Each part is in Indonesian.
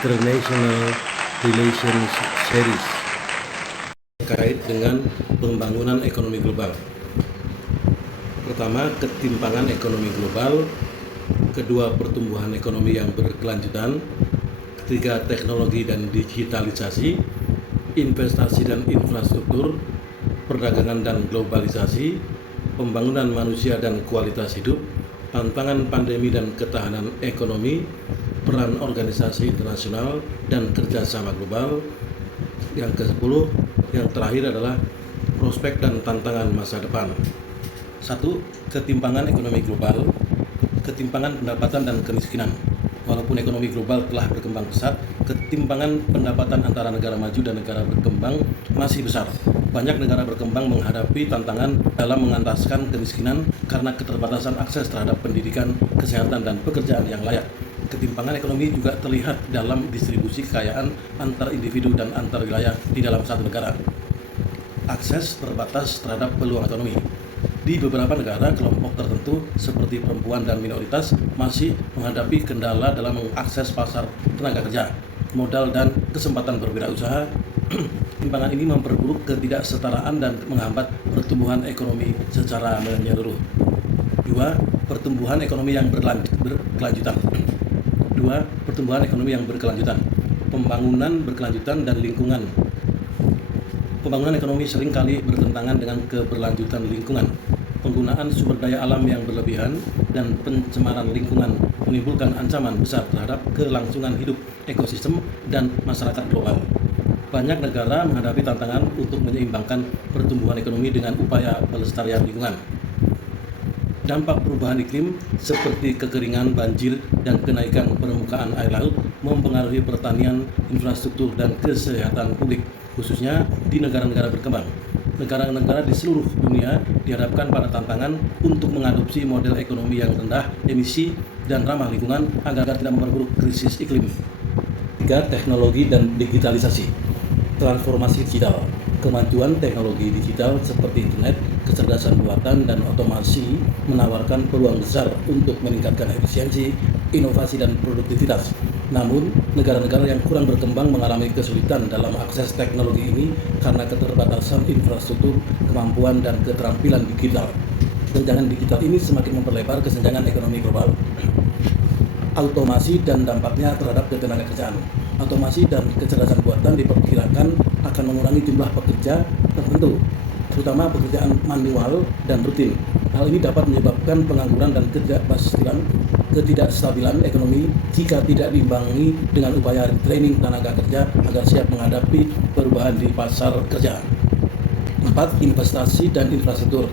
International Relations Series terkait dengan pembangunan ekonomi global. Pertama, ketimpangan ekonomi global. Kedua, pertumbuhan ekonomi yang berkelanjutan. Ketiga, teknologi dan digitalisasi. Investasi dan infrastruktur. Perdagangan dan globalisasi. Pembangunan manusia dan kualitas hidup. Tantangan pandemi dan ketahanan ekonomi, peran organisasi internasional dan kerjasama global. Yang ke-10, yang terakhir adalah prospek dan tantangan masa depan. 1. Ketimpangan ekonomi global. Ketimpangan pendapatan dan kemiskinan. Walaupun ekonomi global telah berkembang pesat, ketimpangan pendapatan antara negara maju dan negara berkembang masih besar. Banyak negara berkembang menghadapi tantangan dalam mengentaskan kemiskinan karena keterbatasan akses terhadap pendidikan, kesehatan, dan pekerjaan yang layak. Ketimpangan ekonomi juga terlihat dalam distribusi kekayaan antar individu dan antar wilayah di dalam satu negara. Akses terbatas terhadap peluang ekonomi. Di beberapa negara, kelompok tertentu seperti perempuan dan minoritas masih menghadapi kendala dalam mengakses pasar tenaga kerja, modal, dan kesempatan berwirausaha. Ketimpangan ini memperburuk ketidaksetaraan dan menghambat pertumbuhan ekonomi secara menyeluruh. 2. Pertumbuhan ekonomi yang berkelanjutan. 2. Pertumbuhan ekonomi yang berkelanjutan. Pembangunan berkelanjutan dan lingkungan. Pembangunan ekonomi seringkali bertentangan dengan keberlanjutan lingkungan. Penggunaan sumber daya alam yang berlebihan dan pencemaran lingkungan menimbulkan ancaman besar terhadap kelangsungan hidup ekosistem dan masyarakat global. Banyak negara menghadapi tantangan untuk menyeimbangkan pertumbuhan ekonomi dengan upaya pelestarian lingkungan. Dampak perubahan iklim seperti kekeringan, banjir, dan kenaikan permukaan air laut mempengaruhi pertanian, infrastruktur, dan kesehatan publik, khususnya di negara-negara berkembang. Negara-negara di seluruh dunia dihadapkan pada tantangan untuk mengadopsi model ekonomi yang rendah emisi dan ramah lingkungan agar tidak memperburuk krisis iklim. 3. Teknologi dan digitalisasi. Transformasi digital. Kemajuan teknologi digital seperti internet, kecerdasan buatan, dan otomasi menawarkan peluang besar untuk meningkatkan efisiensi, inovasi, dan produktivitas. Namun, negara-negara yang kurang berkembang mengalami kesulitan dalam akses teknologi ini karena keterbatasan infrastruktur, kemampuan, dan keterampilan digital. Kesenjangan digital ini semakin memperlebar kesenjangan ekonomi global. Automasi dan dampaknya terhadap ketenagakerjaan. Otomasi dan kecerdasan buatan diperkirakan akan mengurangi jumlah pekerja tertentu, terutama pekerjaan manual dan rutin. Hal ini dapat menyebabkan pengangguran dan ketidakstabilan ekonomi jika tidak diimbangi dengan upaya training tenaga kerja agar siap menghadapi perubahan di pasar kerja. 4. Investasi dan infrastruktur.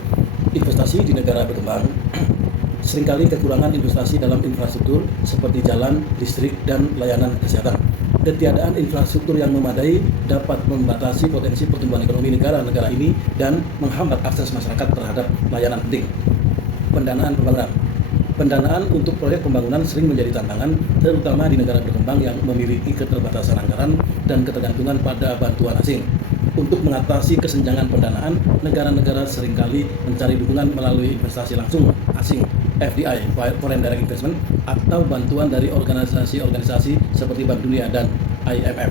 Investasi di negara berkembang. Seringkali kekurangan investasi dalam infrastruktur seperti jalan, listrik, dan layanan kesehatan. Ketiadaan infrastruktur yang memadai dapat membatasi potensi pertumbuhan ekonomi negara-negara ini dan menghambat akses masyarakat terhadap layanan penting. Pendanaan pembangunan. Pendanaan untuk proyek pembangunan sering menjadi tantangan, terutama di negara berkembang yang memiliki keterbatasan anggaran dan ketergantungan pada bantuan asing. Untuk mengatasi kesenjangan pendanaan, negara-negara seringkali mencari dukungan melalui investasi langsung asing, FDI, Foreign Direct Investment, atau bantuan dari organisasi-organisasi seperti Bank Dunia dan IMF.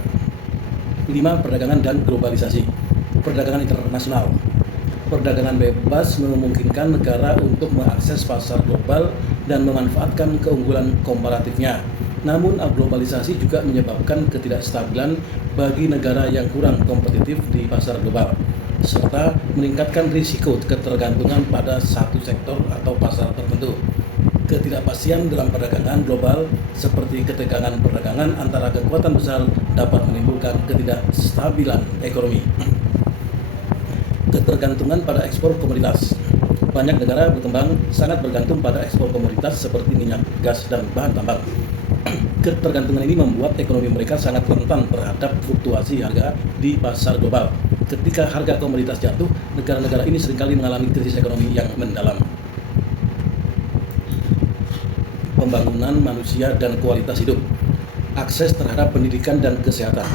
5. Perdagangan dan globalisasi. Perdagangan internasional. Perdagangan bebas memungkinkan negara untuk mengakses pasar global dan memanfaatkan keunggulan komparatifnya. Namun, globalisasi juga menyebabkan ketidakstabilan bagi negara yang kurang kompetitif di pasar global, serta meningkatkan risiko ketergantungan pada satu sektor atau pasar tertentu. Ketidakpastian dalam perdagangan global seperti ketegangan perdagangan antara kekuatan besar dapat menimbulkan ketidakstabilan ekonomi. Ketergantungan pada ekspor komoditas. Banyak negara berkembang sangat bergantung pada ekspor komoditas seperti minyak, gas, dan bahan tambang. Ketergantungan ini membuat ekonomi mereka sangat rentan terhadap fluktuasi harga di pasar global. Ketika harga komoditas jatuh, negara-negara ini seringkali mengalami krisis ekonomi yang mendalam. Pembangunan manusia dan kualitas hidup. Akses terhadap pendidikan dan kesehatan.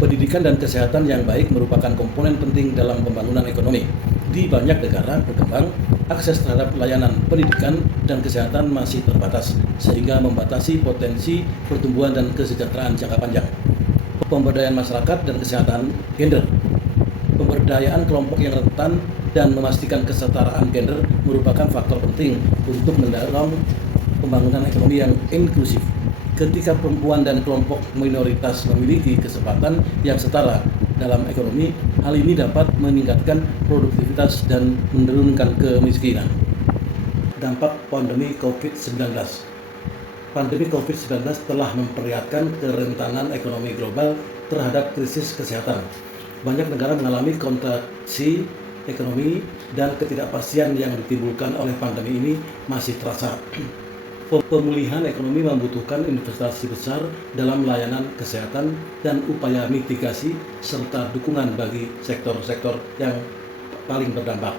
Pendidikan dan kesehatan yang baik merupakan komponen penting dalam pembangunan ekonomi. Di banyak negara berkembang, akses terhadap layanan pendidikan dan kesehatan masih terbatas, sehingga membatasi potensi pertumbuhan dan kesejahteraan jangka panjang. Pemberdayaan masyarakat dan kesehatan gender. Pemberdayaan kelompok yang rentan dan memastikan kesetaraan gender merupakan faktor penting untuk mendorong pembangunan ekonomi yang inklusif. Ketika perempuan dan kelompok minoritas memiliki kesempatan yang setara dalam ekonomi, hal ini dapat meningkatkan produktivitas dan menurunkan kemiskinan. Dampak pandemi COVID-19. Pandemi COVID-19 telah memperlihatkan kerentanan ekonomi global terhadap krisis kesehatan. Banyak negara mengalami kontraksi ekonomi dan ketidakpastian yang ditimbulkan oleh pandemi ini masih terasa. Pemulihan ekonomi membutuhkan investasi besar dalam layanan kesehatan dan upaya mitigasi serta dukungan bagi sektor-sektor yang paling berdampak.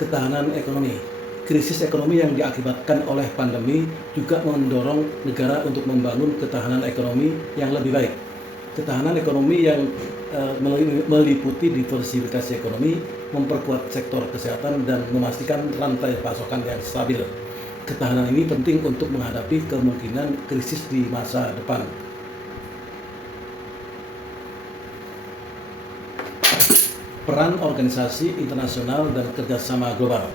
Ketahanan ekonomi. Krisis ekonomi yang diakibatkan oleh pandemi juga mendorong negara untuk membangun ketahanan ekonomi yang lebih baik. Ketahanan ekonomi yang meliputi diversifikasi ekonomi, memperkuat sektor kesehatan, dan memastikan rantai pasokan yang stabil. Ketahanan ini penting untuk menghadapi kemungkinan krisis di masa depan. Peran organisasi internasional dan kerjasama global.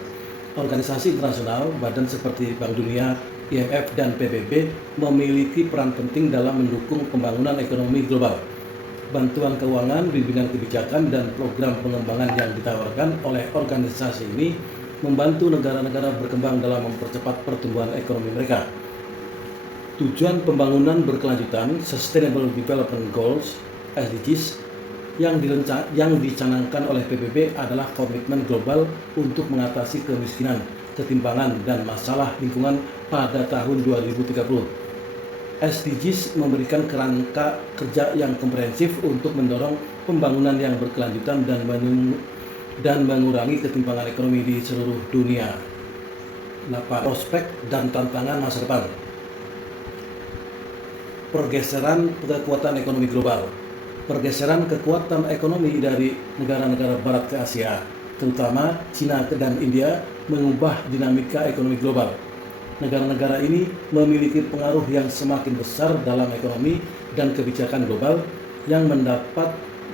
Organisasi internasional, badan seperti Bank Dunia, IMF, dan PBB memiliki peran penting dalam mendukung pembangunan ekonomi global. Bantuan keuangan, bimbingan kebijakan, dan program pengembangan yang ditawarkan oleh organisasi ini membantu negara-negara berkembang dalam mempercepat pertumbuhan ekonomi mereka. Tujuan pembangunan berkelanjutan Sustainable Development Goals (SDGs) yang dicanangkan oleh PBB adalah komitmen global untuk mengatasi kemiskinan, ketimpangan, dan masalah lingkungan pada tahun 2030. SDGs memberikan kerangka kerja yang komprehensif untuk mendorong pembangunan yang berkelanjutan dan mengurangi ketimpangan ekonomi di seluruh dunia. 8. Prospek dan tantangan masa depan. Pergeseran kekuatan ekonomi global. Pergeseran kekuatan ekonomi dari negara-negara barat ke Asia, terutama Cina dan India, mengubah dinamika ekonomi global. Negara-negara ini memiliki pengaruh yang semakin besar dalam ekonomi dan kebijakan global yang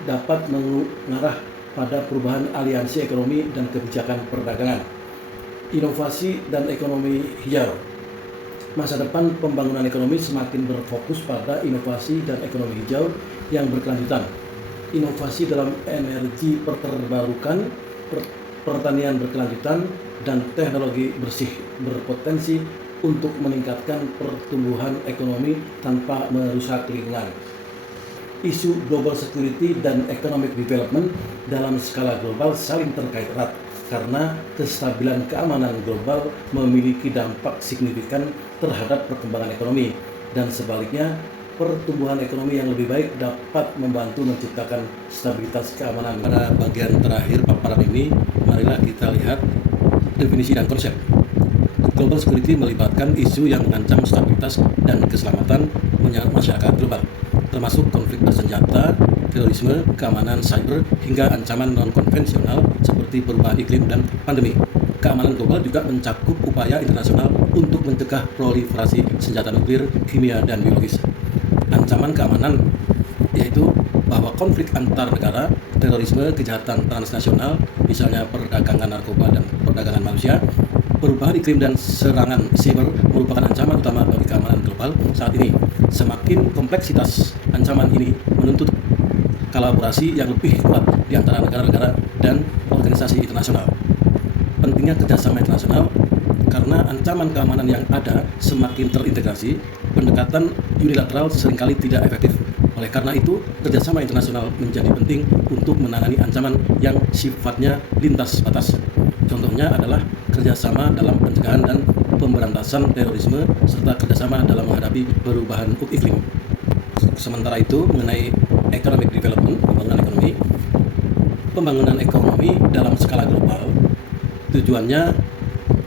dapat mengarah pada perubahan aliansi ekonomi dan kebijakan perdagangan. Inovasi dan ekonomi hijau. Masa depan pembangunan ekonomi semakin berfokus pada inovasi dan ekonomi hijau yang berkelanjutan. Inovasi dalam energi terbarukan, pertanian berkelanjutan, dan teknologi bersih berpotensi untuk meningkatkan pertumbuhan ekonomi tanpa merusak lingkungan. Isu global security dan economic development dalam skala global saling terkait erat karena kestabilan keamanan global memiliki dampak signifikan terhadap perkembangan ekonomi, dan sebaliknya pertumbuhan ekonomi yang lebih baik dapat membantu menciptakan stabilitas keamanan. Pada bagian terakhir paparan ini, marilah kita lihat definisi dan konsep. Global security melibatkan isu yang mengancam stabilitas dan keselamatan masyarakat global, termasuk konflik bersenjata, terorisme, keamanan cyber, hingga ancaman non-konvensional seperti perubahan iklim dan pandemi. Keamanan global juga mencakup upaya internasional untuk mencegah proliferasi senjata nuklir, kimia, dan biologis. Ancaman keamanan yaitu bahwa konflik antar negara, terorisme, kejahatan transnasional, misalnya perdagangan narkoba dan perdagangan manusia, perubahan iklim, dan serangan siber merupakan ancaman utama bagi keamanan global saat ini. Semakin kompleksitas ancaman ini menuntut kolaborasi yang lebih kuat di antara negara-negara dan organisasi internasional. Pentingnya kerjasama internasional karena ancaman keamanan yang ada semakin terintegrasi, pendekatan unilateral seringkali tidak efektif. Oleh karena itu, kerjasama internasional menjadi penting untuk menangani ancaman yang sifatnya lintas batas. Contohnya adalah kerjasama dalam pencegahan dan pemberantasan terorisme, serta kerjasama dalam menghadapi perubahan iklim. Sementara itu, mengenai economic development, pembangunan ekonomi dalam skala global, tujuannya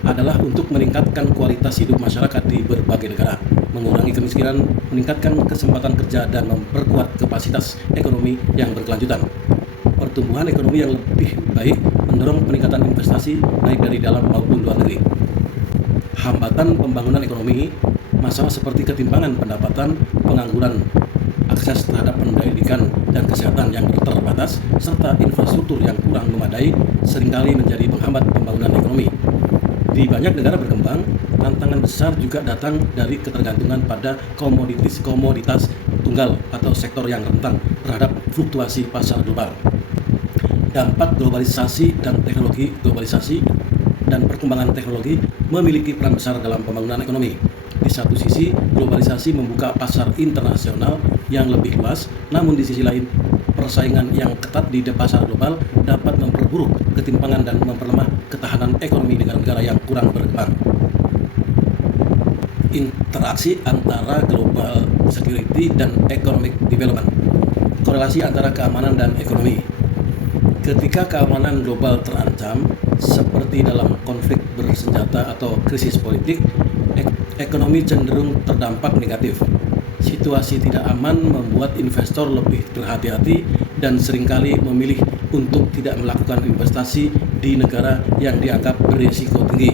adalah untuk meningkatkan kualitas hidup masyarakat di berbagai negara, mengurangi kemiskinan, meningkatkan kesempatan kerja, dan memperkuat kapasitas ekonomi yang berkelanjutan. Pertumbuhan ekonomi yang lebih baik mendorong peningkatan investasi baik dari dalam maupun luar negeri. Hambatan pembangunan ekonomi, masalah seperti ketimpangan pendapatan, pengangguran, akses terhadap pendidikan dan kesehatan yang terbatas, serta infrastruktur yang kurang memadai seringkali menjadi penghambat pembangunan ekonomi. Di banyak negara berkembang, tantangan besar juga datang dari ketergantungan pada komoditas tunggal atau sektor yang rentan terhadap fluktuasi pasar global. Dampak globalisasi dan perkembangan teknologi memiliki peran besar dalam pembangunan ekonomi. Di satu sisi, globalisasi membuka pasar internasional yang lebih luas, namun di sisi lain, persaingan yang ketat di pasar global dapat memperburuk ketimpangan dan memperlemah ketahanan ekonomi negara-negara yang kurang berkembang. Interaksi antara global security dan economic development. Korelasi antara keamanan dan ekonomi. Ketika keamanan global terancam, seperti dalam konflik bersenjata atau krisis politik, ekonomi cenderung terdampak negatif. Situasi tidak aman membuat investor lebih berhati-hati dan seringkali memilih untuk tidak melakukan investasi di negara yang dianggap berisiko tinggi.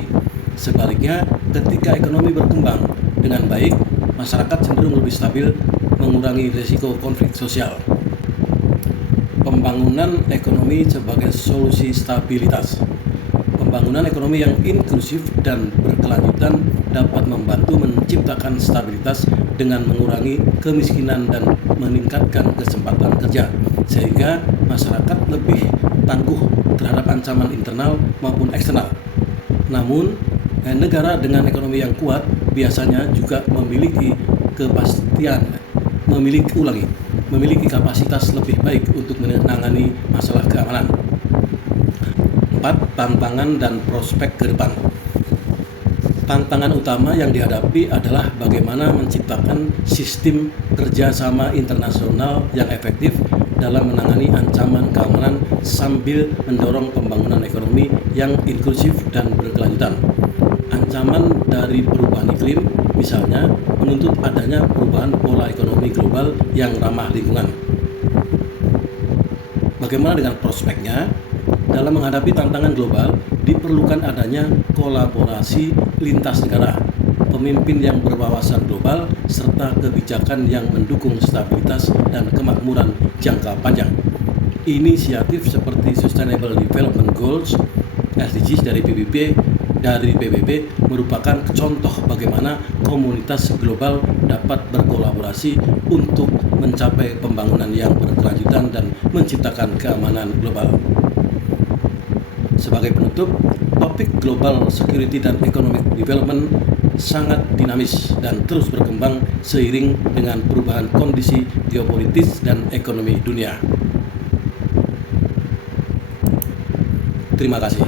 Sebaliknya, ketika ekonomi berkembang dengan baik, masyarakat cenderung lebih stabil, mengurangi risiko konflik sosial. Pembangunan ekonomi sebagai solusi stabilitas. Pembangunan ekonomi yang inklusif dan berkelanjutan dapat membantu menciptakan stabilitas dengan mengurangi kemiskinan dan meningkatkan kesempatan kerja, sehingga masyarakat lebih tangguh terhadap ancaman internal maupun eksternal. Namun, negara dengan ekonomi yang kuat biasanya juga memiliki kapasitas lebih baik untuk menangani masalah keamanan. 4. Tantangan dan prospek ke depan. Tantangan utama yang dihadapi adalah bagaimana menciptakan sistem kerjasama internasional yang efektif dalam menangani ancaman keamanan sambil mendorong pembangunan ekonomi yang inklusif dan berkelanjutan. Ancaman dari perubahan iklim, misalnya, menuntut adanya perubahan pola ekonomi global yang ramah lingkungan. Bagaimana dengan prospeknya? Dalam menghadapi tantangan global, diperlukan adanya kolaborasi lintas negara, pemimpin yang berwawasan global, serta kebijakan yang mendukung stabilitas dan kemakmuran jangka panjang. Inisiatif seperti Sustainable Development Goals, SDGs dari PBB merupakan contoh bagaimana komunitas global dapat berkolaborasi untuk mencapai pembangunan yang berkelanjutan dan menciptakan keamanan global. Sebagai penutup, topik global security dan economic development sangat dinamis dan terus berkembang seiring dengan perubahan kondisi geopolitis dan ekonomi dunia. Terima kasih.